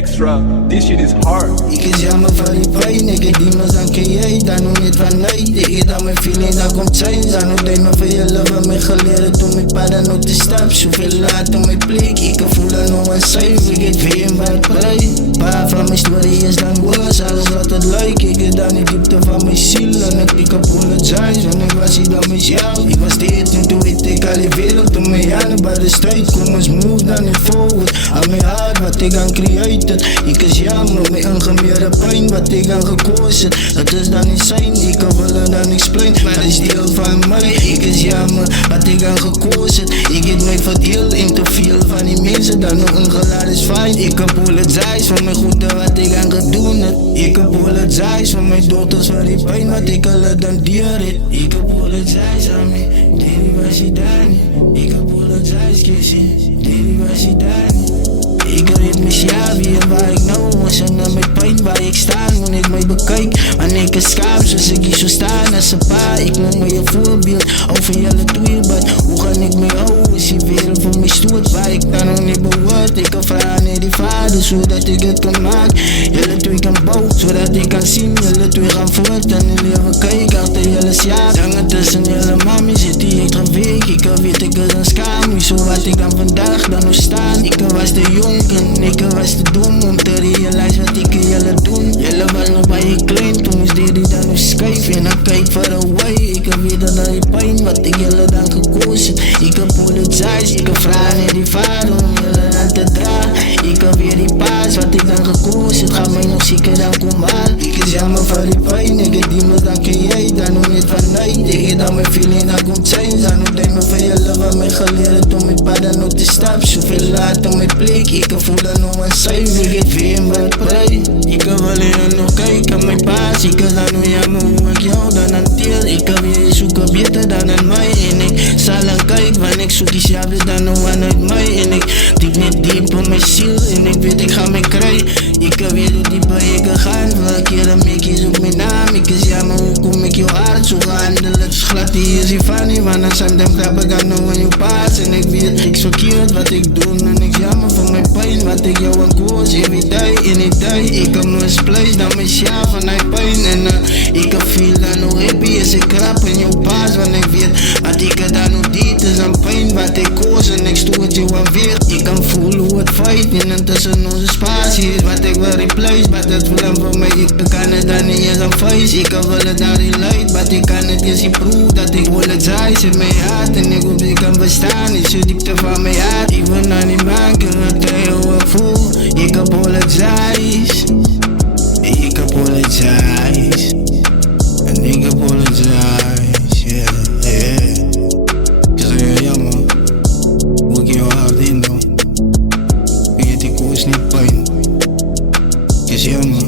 extra. This shit is hard. Ik is jammer van die pijn, ik heb die mens aan jij, daar nog niet van nee. Ik heb dat mijn feeling, dat komt zijn. Zijn nog deed me voor je love, me geleerd toen mijn paden nog te stap. Zoveel later mijn plek, ik kan voelen nog een safe. Ik heb veel in wat prij. Paar van mijn story is dan worse, alles wat het leuk. Ik heb dan in diepte van mijn ziel en ik apologize, want ik was hier dan met jou. Ik was dit en toen ik al die wereld om mij aan. Bij de strijd kom eens move dan niet forward. Aan mijn hart wat ik aan creëert. Ik is jammer met een gemeerde pijn wat ik aan gekozen. Dat is dan niet zijn, ik kan willen dan explain. Maar dat is deel van mij, ik is jammer wat ik aan gekozen. Ik heb nooit verdeeld in te veel van die mensen. Dan nog een gelaat is fijn. Ik apologize voor mijn goede wat ik aan gedoen heb. Ik apologize voor mijn dochters voor die pijn wat ik al dan dier heb. Ik apologize aan me, baby was je daar niet. Ik apologize kissy, baby was je daar niet. Ik weet mis ja wie en waar ik nou was en dan met pijn waar ik sta. Wanneer ik mij bekijk, wanneer ik het schaam zoals ik hier zo staan als een pa. Ik noem me je voorbeeld, over jullie tweebad. Hoe ga ik mee houden, is die wereld voor mij stoot. Waar ik dan nog niet behoort, ik kan vragen naar die vader, zodat ik het kan maken. Jullie twee kan bouwen, zodat ik kan zien. Jullie twee gaan voort en in leven kijk achter jullie sjaak. Zangen tussen jullie mami zit die extra week. Ik kan weet ik is een schaam, zo wat ik dan vandaag dan nog staan. Ik was de jong en ik was te dom om te realize wat ik jullie doen. Jullie was nog bij je klein, toen is die dan nog schijf. En dan kijk far away, ik kan weer dat die pijn wat ik jullie dan gekozen. Ik apologize, ik kan vragen naar die vader om jullie aan te dragen. Ik kan weer die paas wat ik dan gekozen. Het gaat mij nog zieker dan kom aan. Ik is jammer van die pijn, ik heb die mens dan ken jij, daar nog niet van nee. Ik heb dat mijn feeling dat komt zijn. Zijn nog deed me van je love, me geleerd om mijn paden nog te stap. Zoveel later mijn plek, ik kan voelen nog een safe. Ik heb veel in wat prij. Ik kan wel hier nog kijken, mijn paas. Ik kan dan nog jammer hoe ik jou dan hanteer. Ik kan weer zoeken beter dan aan mij. En ik zal aan kijken, want ik zoek diezelfde dan nog aan uit mij. En ik diep niet diep in mijn ziel en ik weet ik ga me krijgen. Ik kan weer hoe dieper ik kan gaan. Welke keer dan ik je zoek mijn naam. Ik is jammer hoe kom ik jou hart zo handelen. Het is glad die is hier van niet, want dan zijn dem grap ik aan nog in je paas. En ik weet niks verkeerd wat ik doe en ik jammer voor mijn pijn wat ik jou aan koos. Every day in a day, ik kan nog eens place dan mijn sjaar van die pijn. En ik kan veel dan nog happy als ik krap in jouw paas. Want ik weet wat ik er dan nog deed is aan pijn wat ik koos. En ik stoot jou aan weer. Ik kan voelen hoe het fight en tussen onze spatie is wat ik wil replace. Maar dat voelen voor mij, ik kan het dan niet eens aan face. Ik kan wel het dan relate, maar ik kan het eens improve. Dat ik wil het zijn in mijn hart en ik hoop ik kan bestaan. Is de diepte van mijn hart. Ik wil nou niet maken wat ik hoe ik voel. Ik apologize. Ik apologize. En ik apologize. Yeah, yeah. Ik zeg jammer. Hoe ik jou hart in doe. Ik weet ik koos niet pijn. Ik is jammer.